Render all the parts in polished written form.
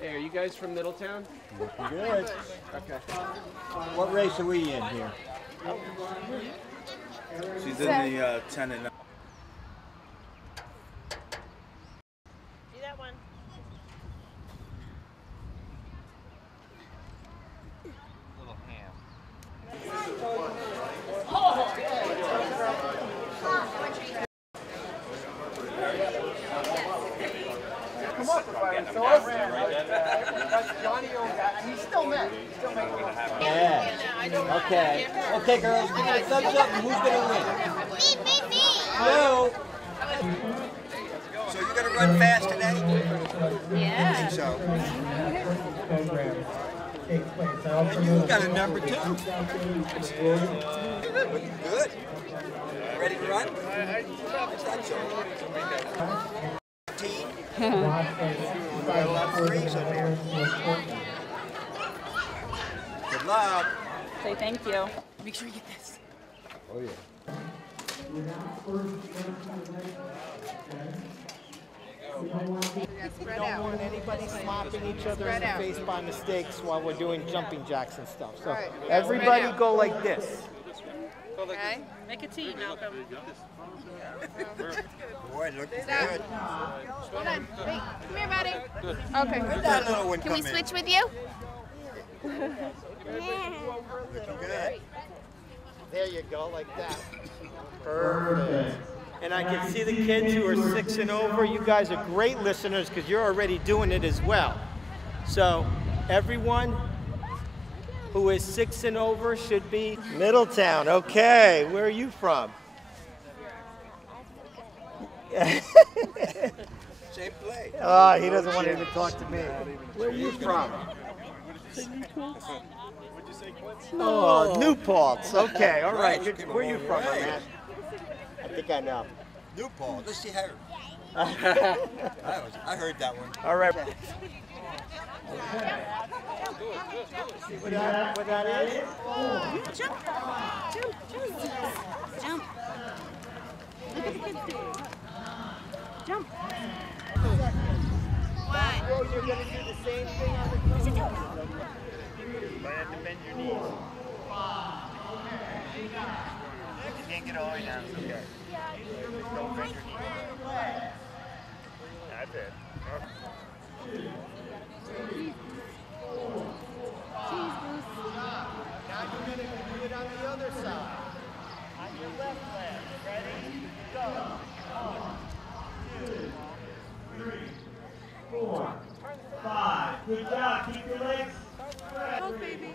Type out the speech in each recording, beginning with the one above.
Hey, are you guys from Middletown? Looking good. Okay. What race are we in here? She's in the 10 and 9. Do that one. Little ham. Come up, so that's Johnny owns that, and he's still mad. Yeah. Okay. Okay, girls, give me a thumbs up and who's going to win? Me. No. So you're going to run fast today? Yeah. I think so. Takes place. And you got a number 2. Looking good. Ready to run? I thought so. Team. We got a lot of threes up here. Good luck. Say thank you. Make sure you get this. Oh, yeah. We don't want anybody slapping each other in the face by mistakes while we're doing jumping jacks and stuff. So everybody go like this. Okay. Make a T, Malcolm. Boy, looking good. Hold on. Wait. Come here, buddy. Okay. That little one Can we come in. switch with you? Looking good. There you go, like that. Perfect. And I can see the kids who are 6 and over. You guys are great listeners because you're already doing it as well. So everyone who is 6 and over should be Middletown. Okay, where are you from? Same play. Oh, he doesn't want to even talk to me. Where are you from? Oh, New Paltz. Okay, all right. Where are you from, my man? I think I know. New Paul. Let's see how. I heard that one. All right. See what that is? Jump. Look at the kids do it. Jump. One. You're going to do the same thing on the Sit down. might have to bend your knees. You can't get all the way down, it's okay. Don't bend your knees. That's it. Now you're going to do it on the other side. On your left leg. Ready? Go. 1, 2, 3, 4, 5. Good job. Keep your legs straight. Go, baby.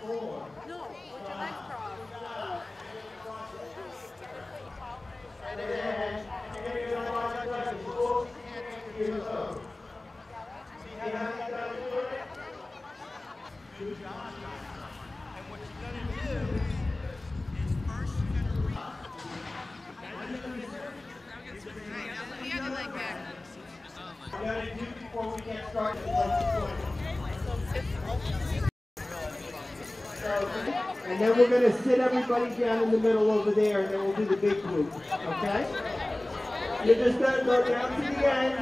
4. No, put your legs crossed. And what you're going to do is first you're going to reach. The other leg back. What we're going to do before we get started is and then we're going to sit everybody down in the middle over there, and then we'll do the big group, okay? You're just going to go down to the end.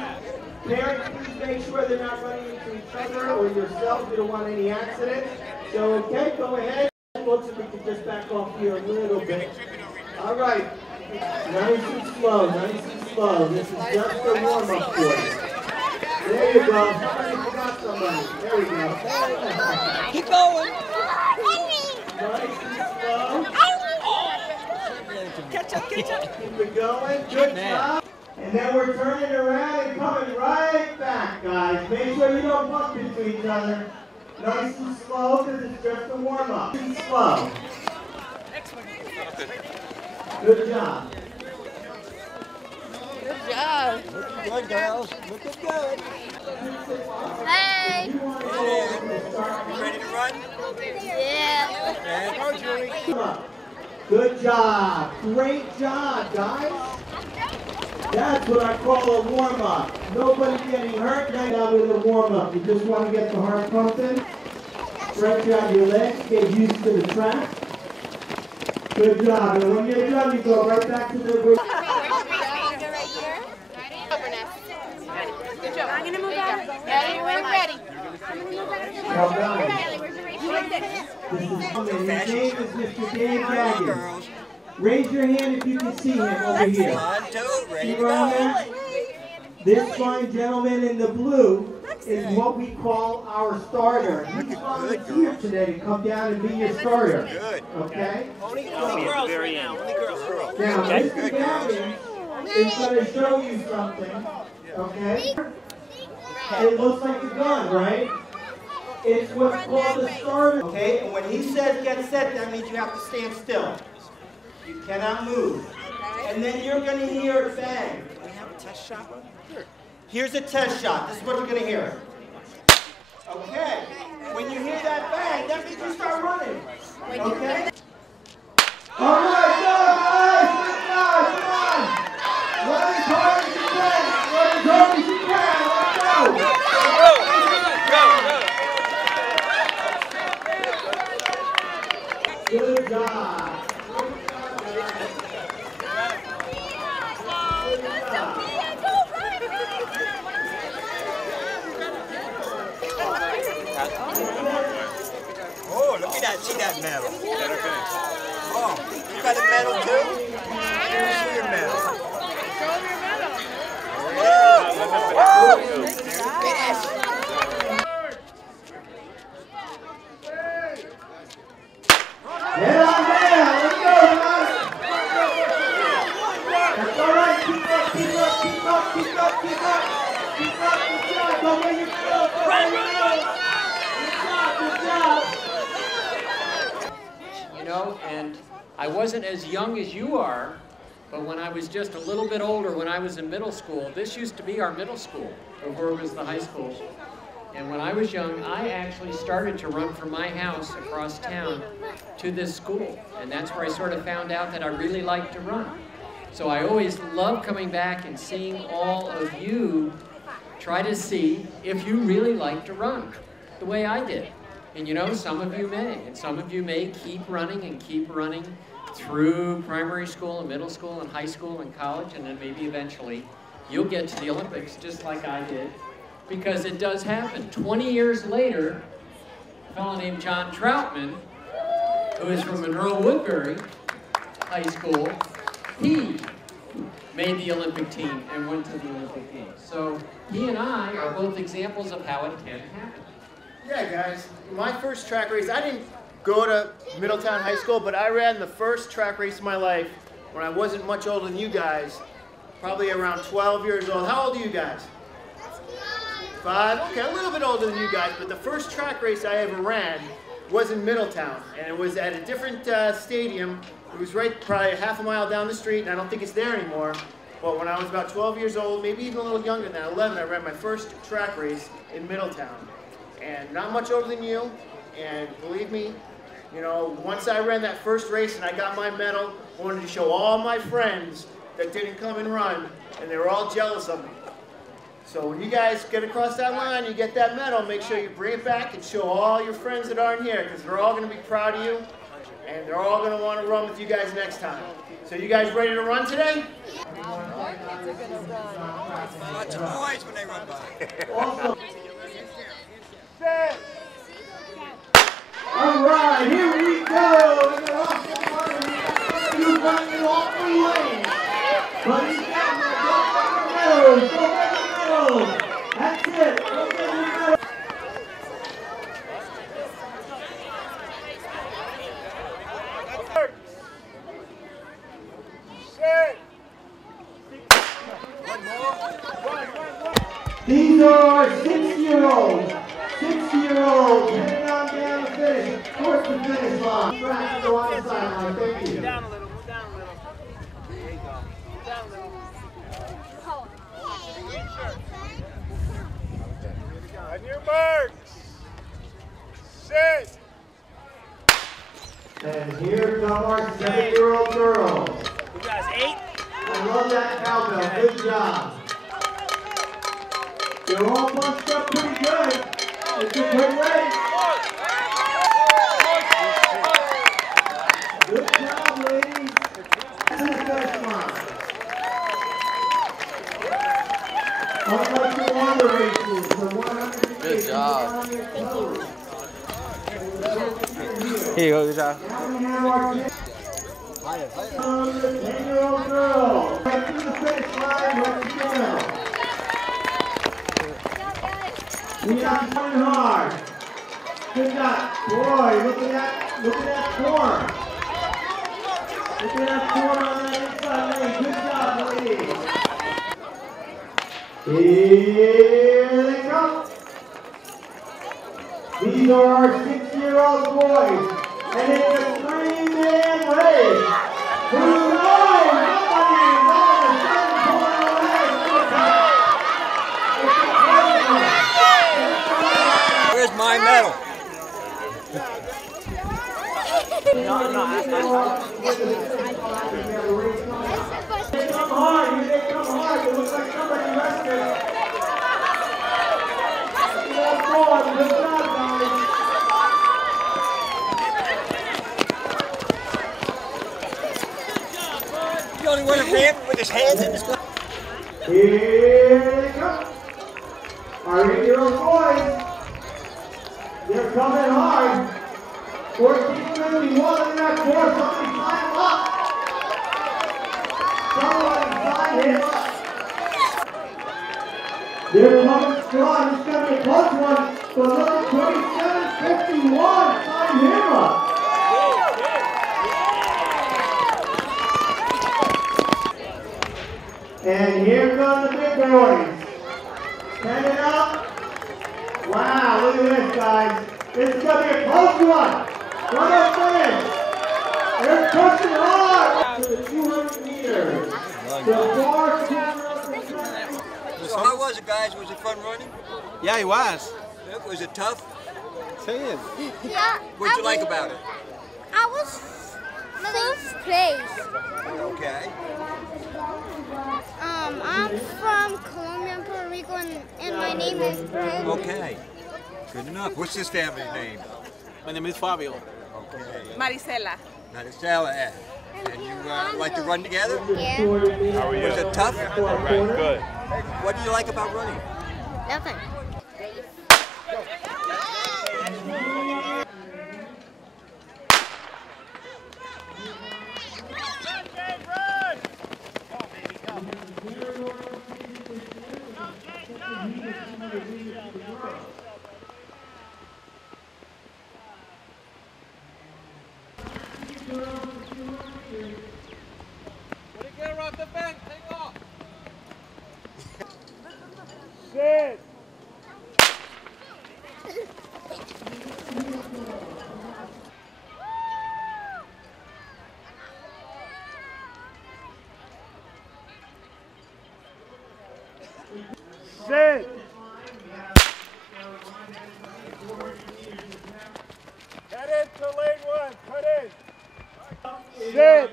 Parents, please make sure they're not running into each other or yourself. You don't want any accidents. So, okay, go ahead. Looks like we can just back off here a little bit. All right. Nice and slow, nice and slow. This is just a warm-up for you. There you go. Somebody forgot somebody. There we go. Keep going. Nice and slow. Catch up. Keep it going. Good job. And then we're turning around and coming right back, guys. Make sure you don't bump into each other. Nice and slow because it's just a warm-up. Nice and slow. Good job. Good job. Looking good, girls. Looking good. Hey. You ready to run? Yeah. Go, Julie. Good job. Great job, guys. That's what I call a warm-up. Nobody getting hurt now with a warm-up. You just want to get the heart pumping. Stretch out your legs. Get used to the track. Good job. And when you're done, you go right back to the... Right here. Ready? Over now. Good job. I'm going to move out. Ready? Come down. Riley, where's your race? Like this. This is his name is Mr. Dave Gaggins. Raise your hand if you can see him over here. One, two, ready See to around go. there? This fine gentleman in the blue is what we call our starter. He's volunteered today to come down and be your starter. Good. Okay? Only girls right now. Only girls. Now, Mr. Gaggins is going to show you something. Okay? It looks like a gun, right? It's what's called a starter. Okay? And when he says get set, that means you have to stand still. You cannot move. And then you're going to hear bang. Do we have a test shot? Here's a test shot. This is what you're going to hear. Okay. When you hear that bang, that means you start running. Okay? All right, go, guys. Come on. Run as hard as you can. Run as hard as you can. Let's go. Good job. Oh, look at that. See that medal. Oh, you got a medal too? Here's your medal. Finish. Get on there. Let's go, guys. That's all right. Keep up, keep up, keep up, keep up, keep up. Keep up. Good job. Go where you go. Go where you go. Good job. You know, and I wasn't as young as you are, but when I was just a little bit older, when I was in middle school, this used to be our middle school, before it was the high school. And when I was young, I actually started to run from my house across town to this school. And that's where I sort of found out that I really liked to run. So I always love coming back and seeing all of you try to see if you really like to run the way I did. And you know, some of you may, and some of you may keep running through primary school and middle school and high school and college, and then maybe eventually you'll get to the Olympics just like I did, because it does happen. 20 years later, a fellow named John Troutman, who is from Monroe Woodbury High School, he made the Olympic team and went to the Olympic Games. So he and I are both examples of how it can happen. Yeah, guys, my first track race, I didn't go to Middletown High School, but I ran the first track race of my life when I wasn't much older than you guys, probably around 12 years old. How old are you guys? 5? Okay, a little bit older than you guys, but the first track race I ever ran was in Middletown, and it was at a different stadium. It was right probably half a mile down the street, and I don't think it's there anymore. But when I was about 12 years old, maybe even a little younger than that, 11, I ran my first track race in Middletown. And not much older than you, and believe me, you know, once I ran that first race and I got my medal, I wanted to show all my friends that didn't come and run, and they were all jealous of me. So when you guys get across that line, you get that medal, make sure you bring it back and show all your friends that aren't here, because they're all going to be proud of you, and they're all going to want to run with you guys next time. So you guys ready to run today? Lots of noise when they run by. All right, here we go. You're running off the lane. But he's got my medals. Go get the medals. That's it. Go get the medals. These are 6-year-olds. 6-year-olds heading on down the finish, towards the finish line. Track to go on the sideline. Thank you. Move down a little, move down a little. There you go. Move down a little. On your marks. Sit. And here come our 7-year-old girls. You guys 8? I love that cowbell. Good job. They're all bunched up pretty good. It's a good race. Good job, ladies. To the finish line. Unlike the water races, the 100 Good job. on your toes. Here you go, good job. Now we have our 10-year-old girl. Right through the finish line, right to the middle. We got running hard. Good job. Boy, look at that form. Look at that form on that inside lane. Good job, ladies. Here they come. These are our 6-year-old boys. And it's a 3-man race. Who knows? Somebody is all of a sudden pulling away from the top. It's a close one. Where's my medal? They come hard. They come hard. It looks like somebody rested. Good job, guys. The only one that ran with his hands in his glove. Here they come. Our 8-year-old boys. They're coming hard. 14:51 in that course. Somebody sign him up. Somebody sign him up. They're coming strong. It's going to be a close one. But look at 27:51. Sign him up. And here come the big boys. Standing up. Wow, look at this, guys. This is going to be a close one. What a finish. They're pushing hard to the 200 meters. The far corner of the track. So how was it, guys? Was it fun running? Yeah, it was. Was it tough? Say it. Yeah. What'd you like about it? I was first place. Okay. I'm from Colombia and Puerto Rico, and my name is Brad. Okay. Good enough. What's this family's name? My name is Fabio. Okay. Maricela. Maricela. And you like to run together? Yeah. How are you? Was it tough? Good. What do you like about running? Nothing. Get her off the bench, take off. Sit. Sit. Head into lane 1. Cut in. Sit.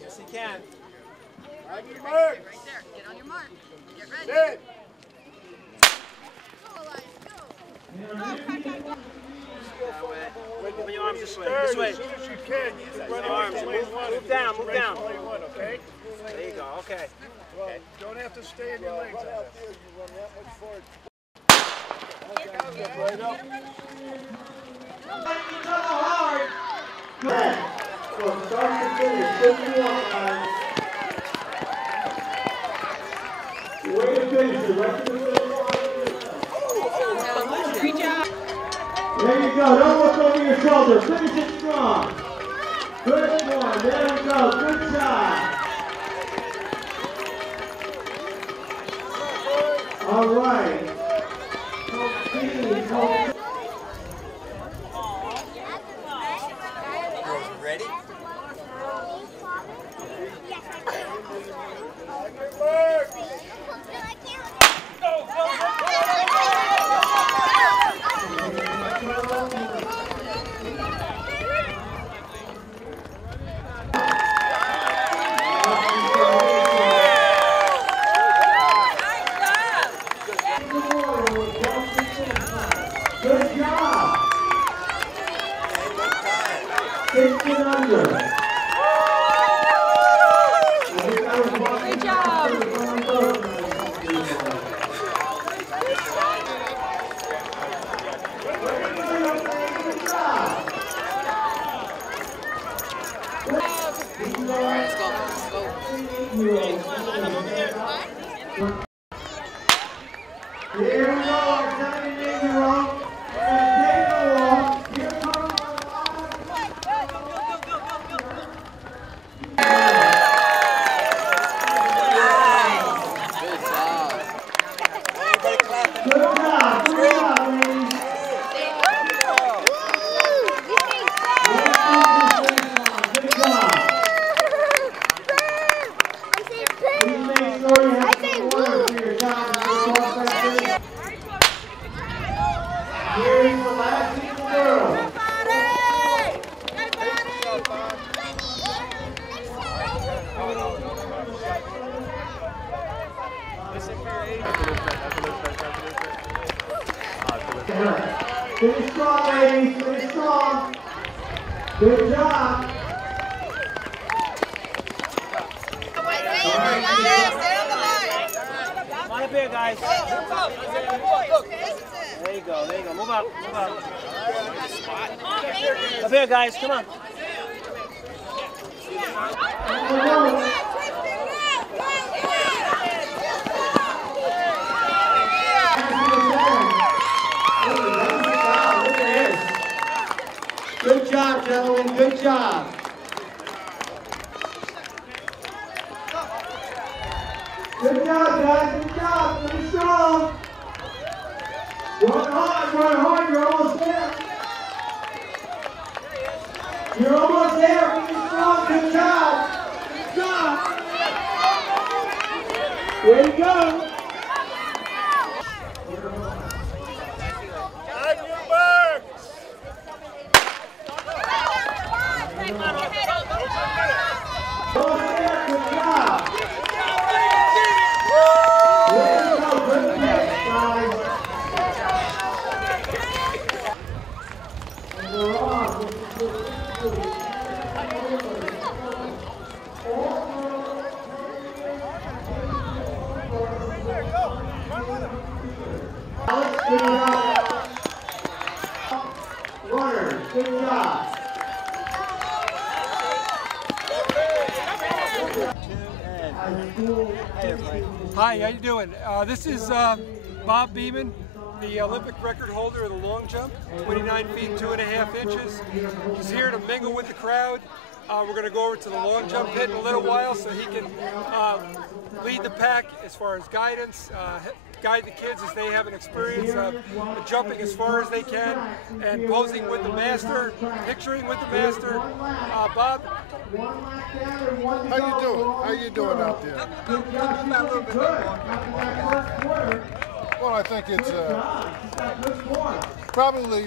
Yes, he can. On your mark. Right there. Get on your mark. Get ready. Sit. Open your arms this way. This way. As soon as you can, you can run Arms. into lane 1. Move down. Move down. Lane 1, okay? There you go. Okay. Okay. Don't have to stay in your lanes. Right up. Hard. Good. So start to finish. Good walk, guys. Way to finish. The rest of the Reach out. There you go. Don't look over your shoulder. Finish it strong. Good one. There we go. Good job. All right. Girls ready? Good job. 16 under. ladies. Finish strong. Good job. Come on up here, guys. There you go, there you go. Move up, move up. Up here, guys, come on. Good job, gentlemen, good job. Good job, guys. Good job. Finish strong. Run hard. You're almost there. You're almost there. Finish strong. Good job. Good job. Way to go. Runners, good job. Hi, how you doing? This is Bob Beeman, the Olympic record holder of the long jump, 29 feet 2.5 inches. He's here to mingle with the crowd. We're going to go over to the long jump pit in a little while so he can lead the pack as far as guidance, guide the kids as they have an experience of jumping as far as they can and posing with the master, picturing with the master. Bob? How you doing? How you doing out there? Well, I think it's probably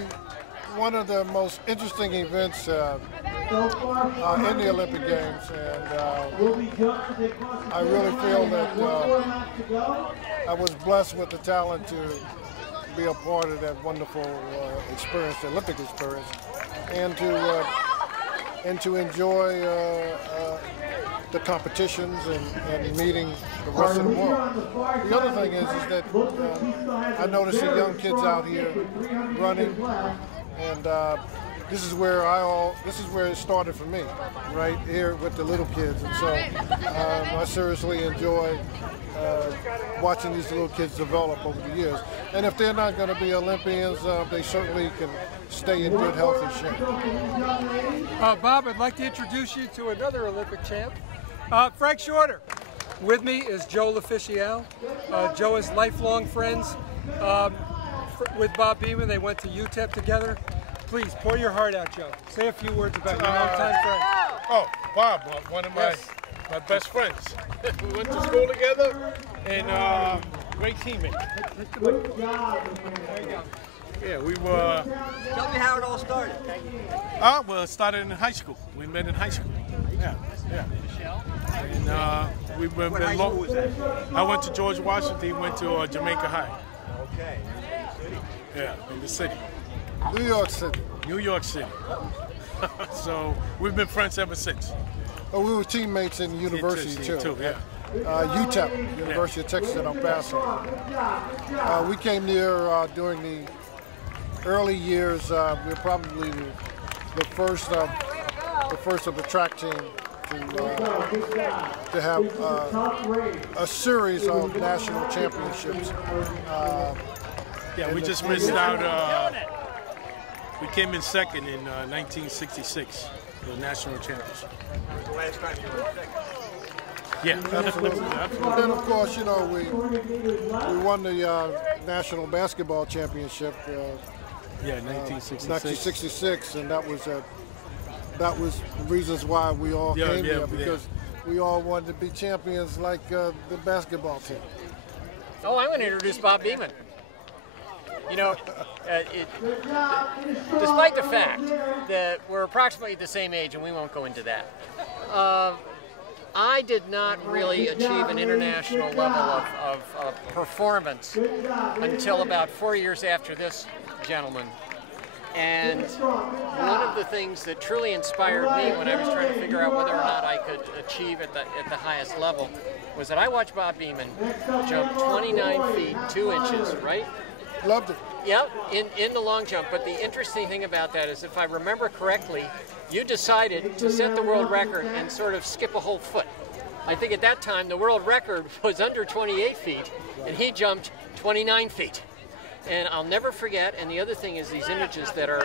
one of the most interesting events in the Olympic Games, and I really feel that I was blessed with the talent to be a part of that wonderful experience, the Olympic experience, and to enjoy the competitions and meeting the rest of the world. The other thing is that I noticed the young kids out here running, and this is where it started for me, right here with the little kids, and so I seriously enjoy watching these little kids develop over the years. And if they're not going to be Olympians, they certainly can stay in good, healthy shape. Bob, I'd like to introduce you to another Olympic champ, Frank Shorter. With me is Joe L'Official. Joe is lifelong friends with Bob Beeman. They went to UTEP together. Please, pour your heart out, Joe. Say a few words about your longtime friend. Oh, Bob, one of my best friends. We went to school together, and great teammate. Good job. There you go. Yeah, we were... Tell me how it all started. Well, it started in high school. We met in high school. Yeah. And we've been long. I went to George Washington. He went to Jamaica High. Okay. Yeah, in the city. New York City. New York City. So we've been friends ever since. Oh, we were teammates in university too. Yeah. UTEP, University of Texas at El Paso. We came there during the early years. We were probably the first of the track team to have a series of national championships. Yeah, we just missed out. We came in second in 1966, the national championship. The last time you were second. Yeah, absolutely. And then, of course, you know, we won the national basketball championship. Yeah, 1966. 1966, and that was the reasons why we all came here, because we all wanted to be champions like the basketball team. Oh, I'm going to introduce Bob Beeman. You know, despite the fact that we're approximately the same age, and we won't go into that, I did not really achieve an international level of performance until about 4 years after this gentleman And one of the things that truly inspired me when I was trying to figure out whether or not I could achieve at the highest level was that I watched Bob Beamon jump 29 feet 2 inches, right? Loved it. Yeah, in the long jump. But the interesting thing about that is, if I remember correctly, you decided to set the world record and sort of skip a whole foot. I think at that time the world record was under 28 feet, and he jumped 29 feet. And I'll never forget, and the other thing is these images that are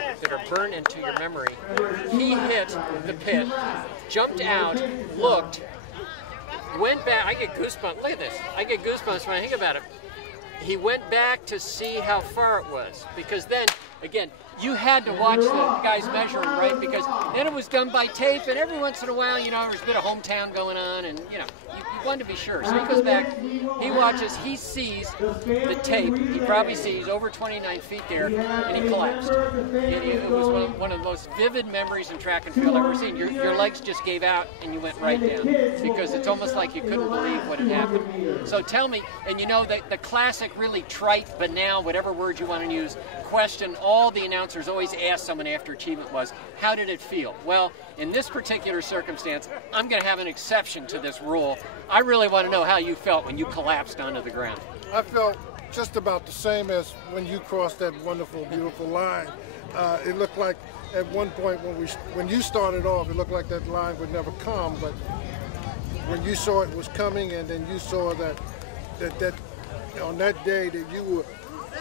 burned into your memory. He hit the pit, jumped out, looked, went back. I get goosebumps. Look at this. I get goosebumps when I think about it. He went back to see how far it was, because then, again, you had to watch the guys measuring, right? Because then it was done by tape, and every once in a while, you know, there's a bit of hometown going on, and, you know, you wanted to be sure. So he goes back, he watches, he sees the tape. He probably sees over 29 feet there, and he collapsed. It was one of the most vivid memories in track and field I've ever seen. Your legs just gave out, and you went right down, because it's almost like you couldn't believe what had happened. So tell me, and you know, the classic, really trite, banal, whatever word you want to use, question all the announcers always ask someone after achievement was, how did it feel? Well, in this particular circumstance, I'm going to have an exception to this rule. I really want to know how you felt when you collapsed onto the ground. I felt just about the same as when you crossed that wonderful, beautiful line. It looked like at one point when you started off, it looked like that line would never come, but when you saw it was coming, and then you saw that on that day that you were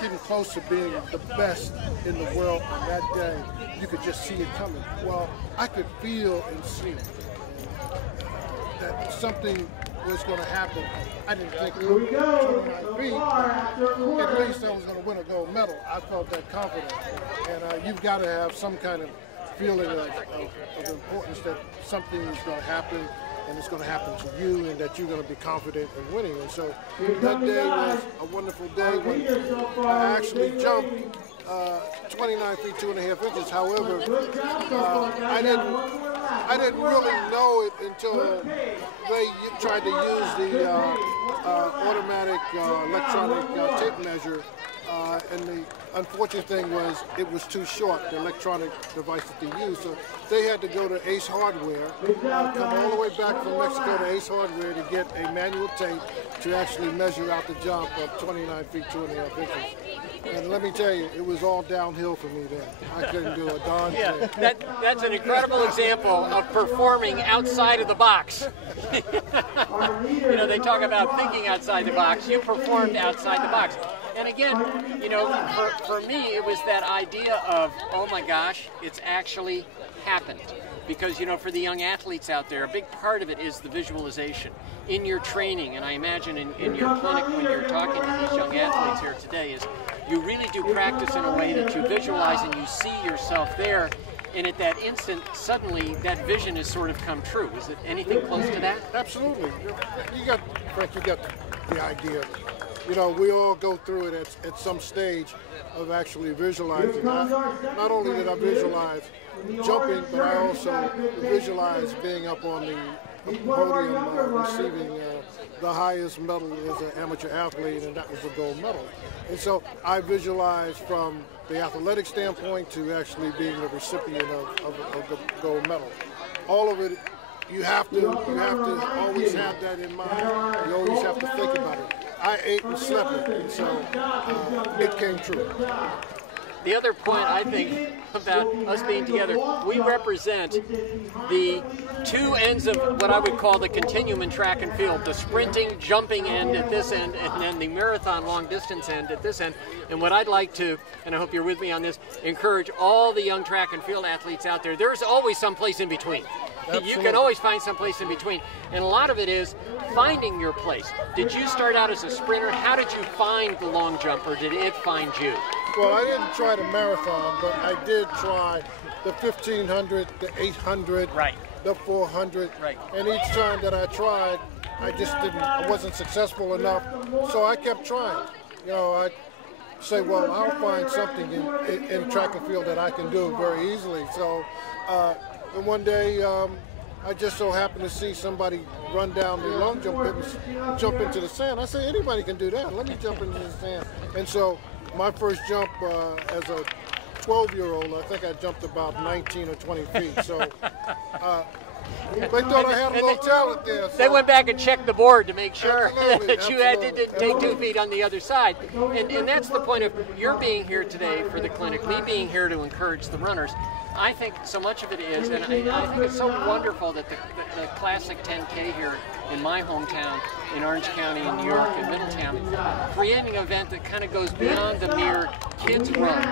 getting close to being the best in the world on that day, you could just see it coming. Well, I could feel and see that something was going to happen. I didn't think it would be 29 feet. At least I was going to win a gold medal. I felt that confident. And you've got to have some kind of feeling of importance that something is going to happen, and it's going to happen to you, and that you're going to be confident in winning. And so that day was a wonderful day when I actually jumped 29 feet 2.5 inches. However, I didn't really know it until they tried to use the automatic electronic tape measure. And the unfortunate thing was it was too short, the electronic device that they used. So they had to go to Ace Hardware, come all the way back from Mexico to Ace Hardware to get a manual tape to actually measure out the jump of 29 feet 2.5 inches. And let me tell you, it was all downhill for me then. I couldn't do a darn thing. That's an incredible example of performing outside of the box. You know, they talk about thinking outside the box. You performed outside the box. And again, you know, for me, it was that idea of, oh my gosh, it's actually happened. Because, you know, for the young athletes out there, a big part of it is the visualization in your training. And I imagine in your clinic when you're talking to these young athletes here today is you really do practice in a way that you visualize and you see yourself there. And at that instant, suddenly, that vision has sort of come true. Is it anything close to that? Absolutely. Frank, you got the idea. You know, we all go through it at some stage of actually visualizing. Not only did I visualize jumping, but I also visualized being up on the podium receiving the highest medal as an amateur athlete, and that was the gold medal. And so I visualized from the athletic standpoint to actually being the recipient of the gold medal. All of it, you have to always have that in mind. You always have to think about it. I ate and slept it, and so it came true. The other point I think about us being together, we represent the two ends of what I would call the continuum in track and field, the sprinting, jumping end at this end, and then the marathon long distance end at this end. And what I'd like to, and I hope you're with me on this, encourage all the young track and field athletes out there, there's always some place in between. Absolutely. You can always find some place in between. And a lot of it is finding your place. Did you start out as a sprinter? How did you find the long jump, or did it find you? Well, I didn't try the marathon, but I did try the 1500, the 800, right, the 400. Right. And each time that I tried, I wasn't successful enough, so I kept trying. You know, I say, well, I'll find something in track and field that I can do very easily. So, and one day, I just so happened to see somebody run down the long jump into the sand. I said, anybody can do that. Let me jump into the sand. And so my first jump as a 12-year-old, I think I jumped about 19 or 20 feet. So they thought I had a little talent there. So. They went back and checked the board to make sure that you didn't take 2 feet on the other side. And that's the point of your being here today for the clinic, me being here to encourage the runners. I think so much of it is, and I think it's so wonderful that the Classic 10K here in my hometown, in Orange County, in New York, in Middletown, creating an event that kind of goes beyond the mere kids run.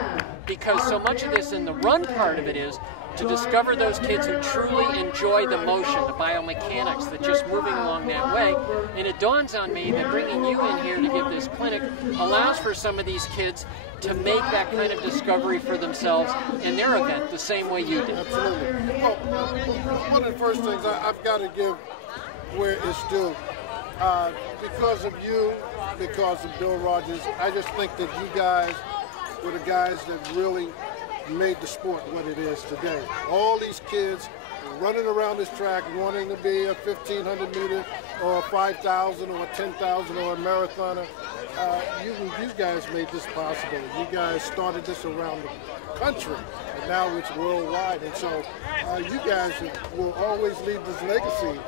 Because so much of this in the run part of it is to discover those kids who truly enjoy the motion, the biomechanics, that just moving along that way. And it dawns on me that bringing you in here to give this clinic allows for some of these kids to make that kind of discovery for themselves in their event the same way you did. Absolutely. Well, one of the first things I've got to give where it's due, because of you, because of Bill Rogers, I just think that you guys were the guys that really made the sport what it is today. All these kids running around this track wanting to be a 1,500 meter or a 5,000 or a 10,000 or a marathoner. You guys made this possible. You guys started this around the country, and now it's worldwide. And so you guys will always leave this legacy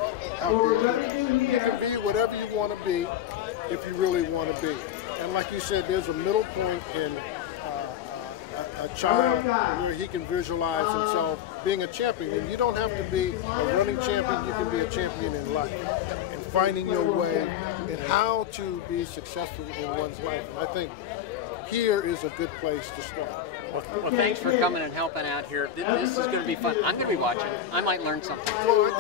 out there. You can be whatever you want to be if you really want to be. And like you said, there's a middle point in a child where he can visualize himself being a champion. And you don't have to be a running champion, you can be a champion in life. And finding your way and how to be successful in one's life. And I think here is a good place to start. Well, thanks for coming and helping out here. This is going to be fun. I'm going to be watching. I might learn something.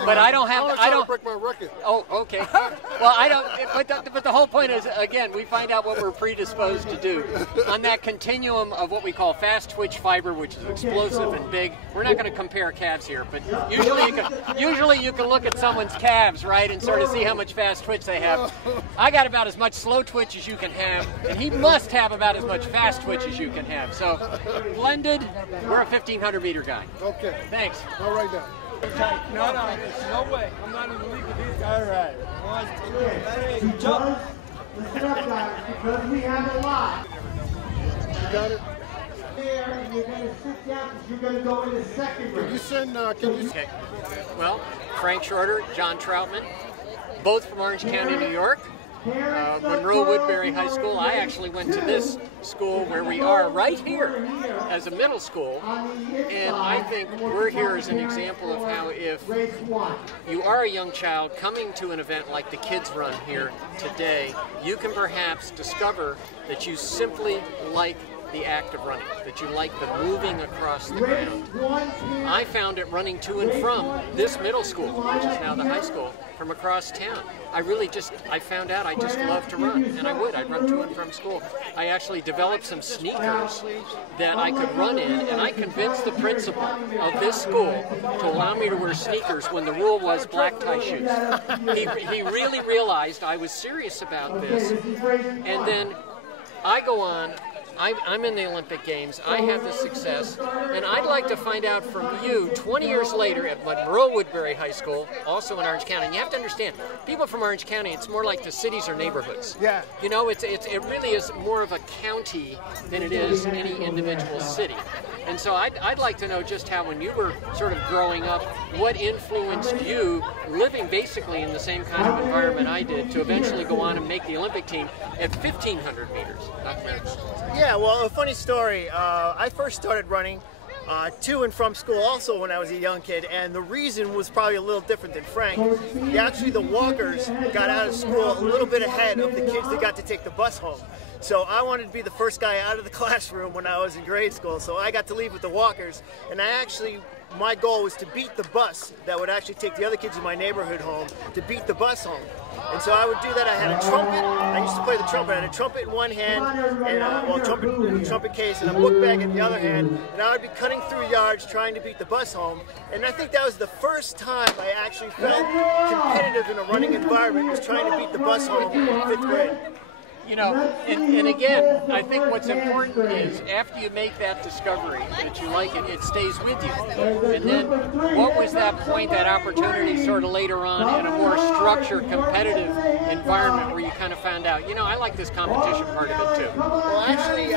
But I don't have. I don't break my record. Oh, okay. Well, I don't. But the whole point is, again, we find out what we're predisposed to do on that continuum of what we call fast twitch fiber, which is explosive and big. We're not going to compare calves here, but usually you can look at someone's calves, right, and sort of see how much fast twitch they have. I got about as much slow twitch as you can have, and he must have about as much fast twitch as you can have. So. Blended, we're a 1,500 meter guy. Okay. Thanks. All right now. No way. I'm not in the league with these guys. All right. Listen up, guys, because we have a lot. You got it? There, and you're going to sit down because you're going to go in the second round. Can you send, Okay. Well, Frank Shorter, John Troutman, both from Orange County, New York. Monroe Woodbury High School. I actually went to this school where we are right here as a middle school, and I think we're here as an example of how if you are a young child coming to an event like the Kids Run here today, you can perhaps discover that you simply like the act of running, that you like the moving across the ground. I found it running to and from this middle school, which is now the high school, from across town. I found out I just love to run, and I'd run to and from school. I actually developed some sneakers that I could run in, and I convinced the principal of this school to allow me to wear sneakers when the rule was black tie shoes. He really realized I was serious about this, and then I go on. I'm in the Olympic Games, I have this success, and I'd like to find out from you 20 years later at Monroe Woodbury High School, also in Orange County. And you have to understand, people from Orange County, it's more like the cities or neighborhoods. Yeah. You know, it really is more of a county than it is any individual city. And so I'd like to know just how, when you were sort of growing up, what influenced you, living basically in the same kind of environment I did, to eventually go on and make the Olympic team at 1,500 meters. Yeah, well, a funny story. I first started running to and from school also when I was a young kid, and the reason was probably a little different than Frank. Actually, the walkers got out of school a little bit ahead of the kids that got to take the bus home. So I wanted to be the first guy out of the classroom when I was in grade school, so I got to leave with the walkers, and my goal was to beat the bus that would actually take the other kids in my neighborhood home, to beat the bus home. And so I would do that. I had a trumpet. I used to play the trumpet. I had a trumpet in one hand, and trumpet case, and a book bag in the other hand. And I would be cutting through yards trying to beat the bus home. And I think that was the first time I actually felt competitive in a running environment, was trying to beat the bus home in 5th grade. You know, and again, I think what's important is after you make that discovery that you like it, it stays with you. And then what was that point, that opportunity sort of later on in a more structured, competitive environment where you kind of found out, you know, I like this competition part of it too? Well, actually,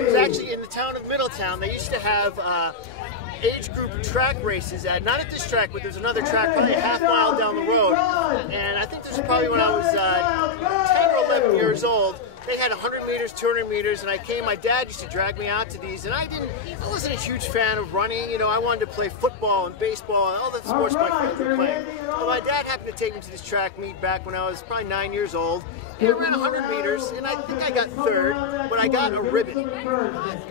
it was actually in the town of Middletown. They used to have age group track races not at this track, but there's another track probably a half-mile down the road. And I think this was probably when I was 10 or 11 years old. They had 100 meters, 200 meters, and my dad used to drag me out to these, and I wasn't a huge fan of running. You know, I wanted to play football and baseball and all the sports my friends were playing. But my dad happened to take me to this track meet back when I was probably 9 years old. And I ran 100 meters, and I think I got third, but I got a ribbon.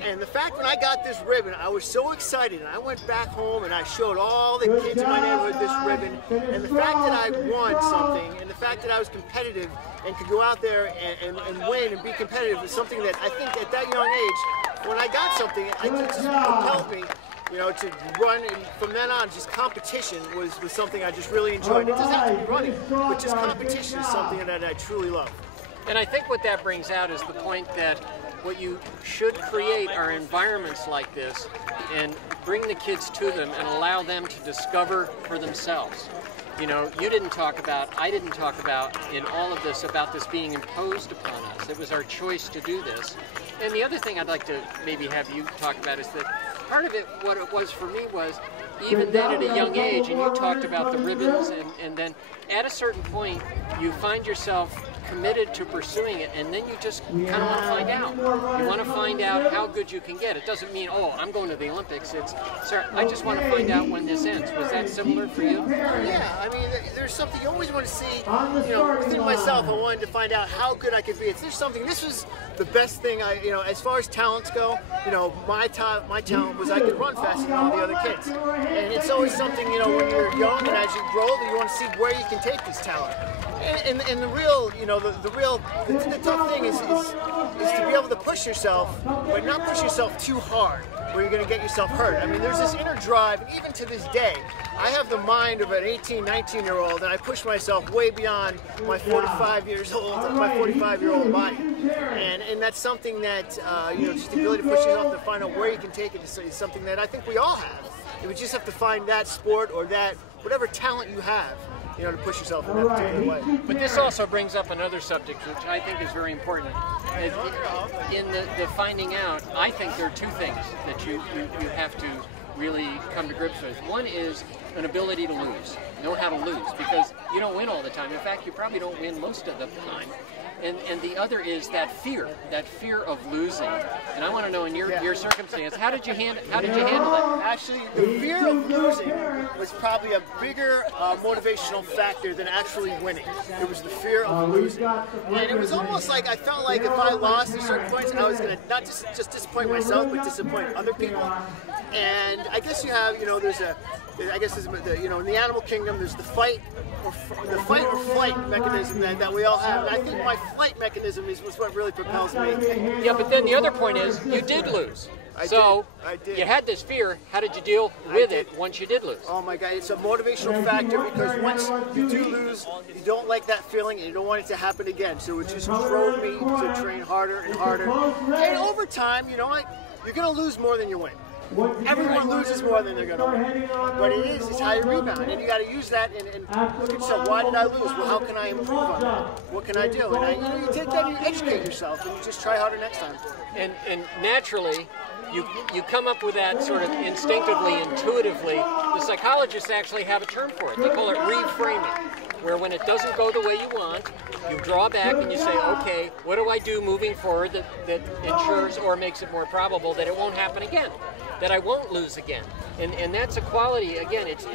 And the fact when I got this ribbon, I was so excited, and I went back home and I showed all the kids in my neighborhood this ribbon. And the fact that I won something, and the fact that I was competitive and could go out there and win and be competitive is something that I think at that young age, when I got something, it just compelled me, you know, to run. And from then on, just competition was something I just really enjoyed. It doesn't have to be running, but just competition is something that I truly love. And I think what that brings out is the point that what you should create are environments like this and bring the kids to them and allow them to discover for themselves. You know, you didn't talk about, I didn't talk about in all of this about this being imposed upon us. It was our choice to do this. And the other thing I'd like to maybe have you talk about is that part of it, what it was for me was, even then at a young age, and you talked about the ribbons, and then at a certain point, you find yourself committed to pursuing it, and then you just kind of want to find out. You want to find out how good you can get. It doesn't mean, oh, I'm going to the Olympics. It's, sir, I just want to find out when this ends. Was that similar for you? Yeah, I mean, there's something you always want to see, you know, within myself. I wanted to find out how good I could be. There's something, this was the best thing, you know, as far as talents go, you know, my talent was I could run faster than all the other kids. And it's always something, you know, when you're young and as you grow older, you want to see where you can take this talent. And the real, you know, the tough thing is to be able to push yourself, but not push yourself too hard, where you're going to get yourself hurt. I mean, there's this inner drive, and even to this day, I have the mind of an 18, 19-year-old, and I push myself way beyond my 45 years old, my 45-year-old body. And that's something that, you know, just the ability to push yourself to find out where you can take it is something that I think we all have. You just have to find that sport or that, whatever talent you have, you know, to push yourself in that particular way. But this also brings up another subject, which I think is very important. In the finding out, I think there are two things that you have to really come to grips with. One is an ability to lose, know how to lose, because you don't win all the time. In fact, you probably don't win most of the time. And the other is that fear of losing. And I want to know, in your circumstance, how did you handle it? Actually, the fear of losing was probably a bigger motivational factor than actually winning. It was the fear of losing. And it was almost like I felt like if I lost at certain points, I was going to not just disappoint myself, but disappoint other people. And I guess you have, you know, you know, in the animal kingdom, there's the fight or flight mechanism that we all have. And I think my flight mechanism was what really propels me. Yeah, but then the other point is, you did lose. I did. You had this fear. How did you deal with it once you did lose? Oh my God, it's a motivational factor, because once you do lose, you don't like that feeling and you don't want it to happen again. So it just drove me to train harder and harder. And over time, you know what? You're going to lose more than you win. Everyone loses more than they're going to win. But it's how you rebound. And you got to use that and look at yourself. Why did I lose? Well, how can I improve on that? What can I do? And you take that and you educate yourself and you just try harder next time. And naturally, you come up with that sort of instinctively, intuitively. The psychologists actually have a term for it. They call it reframing, where when it doesn't go the way you want, you draw back and you say, okay, what do I do moving forward that ensures or makes it more probable that it won't happen again, that I won't lose again? And that's a quality, again, it's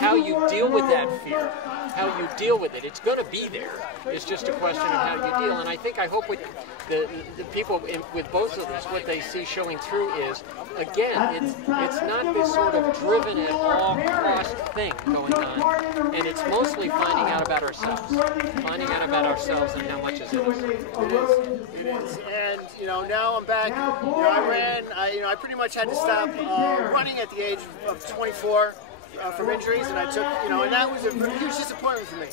how you deal with that fear, how you deal with it. It's going to be there. It's just a question of how you deal. And I hope with the people with both of us, what they see showing through is, again, it's not this sort of driven at all cost thing going on. And it's mostly finding out about ourselves. Finding out about ourselves and how much is in us. It is. And, you know, now I'm back. You know, I pretty much had to stop running at the age of 24 from injuries, and I took, you know, and that was a huge disappointment for me.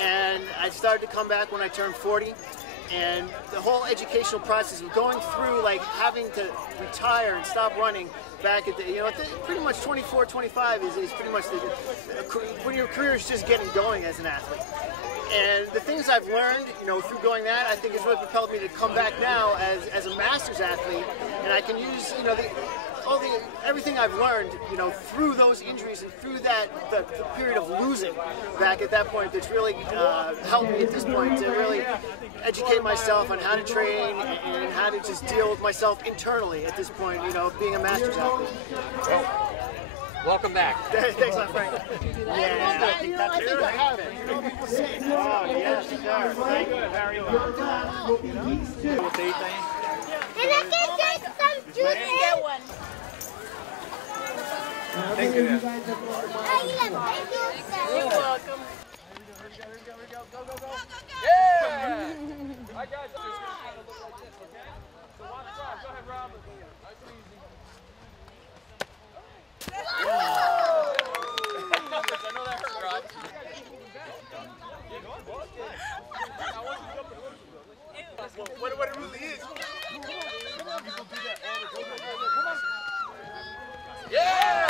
And I started to come back when I turned 40. And the whole educational process of going through, like, having to retire and stop running back at the, pretty much 24, 25 is pretty much when your career is just getting going as an athlete. And the things I've learned, through going that, I think has really propelled me to come back now as a masters athlete, and I can use, everything I've learned, through those injuries and through the period of losing back at that point, that's really helped me at this point to really educate myself on how to train and how to just deal with myself internally at this point, being a masters athlete. Welcome back. Thanks, my friend. Yeah, I think I have it. Oh, yes, sir. Thank you very much. And I can take some juice. Get one. Thank you. You're welcome. Yeah! All right, guys. It's going to kind of look like this, okay? So one side. Go ahead, Rob. Nice and easy. I know that hurt, Rod. What it really is. Yeah!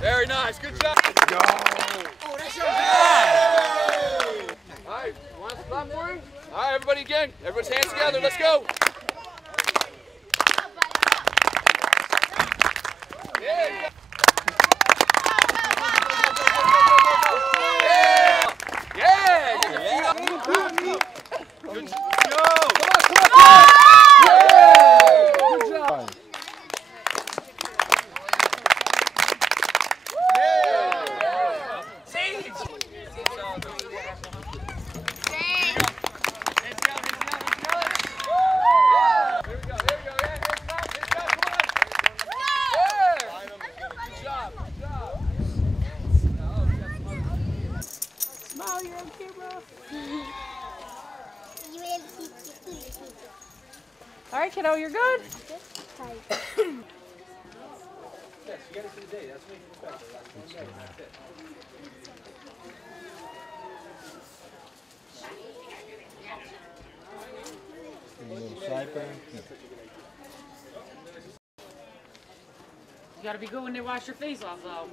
Very nice. Good job. Go. Oh, that's your yeah. All right. Want to stop for him? All right, everybody again. Everyone's hands together. Let's go. Yeah. Yeah. Yeah. Good job. Come on. Good job. All right, kiddo, you're good. Yes, you got it for the day. That's what you expect. That's one day. That's it. You gotta be good when they wash your face off, though.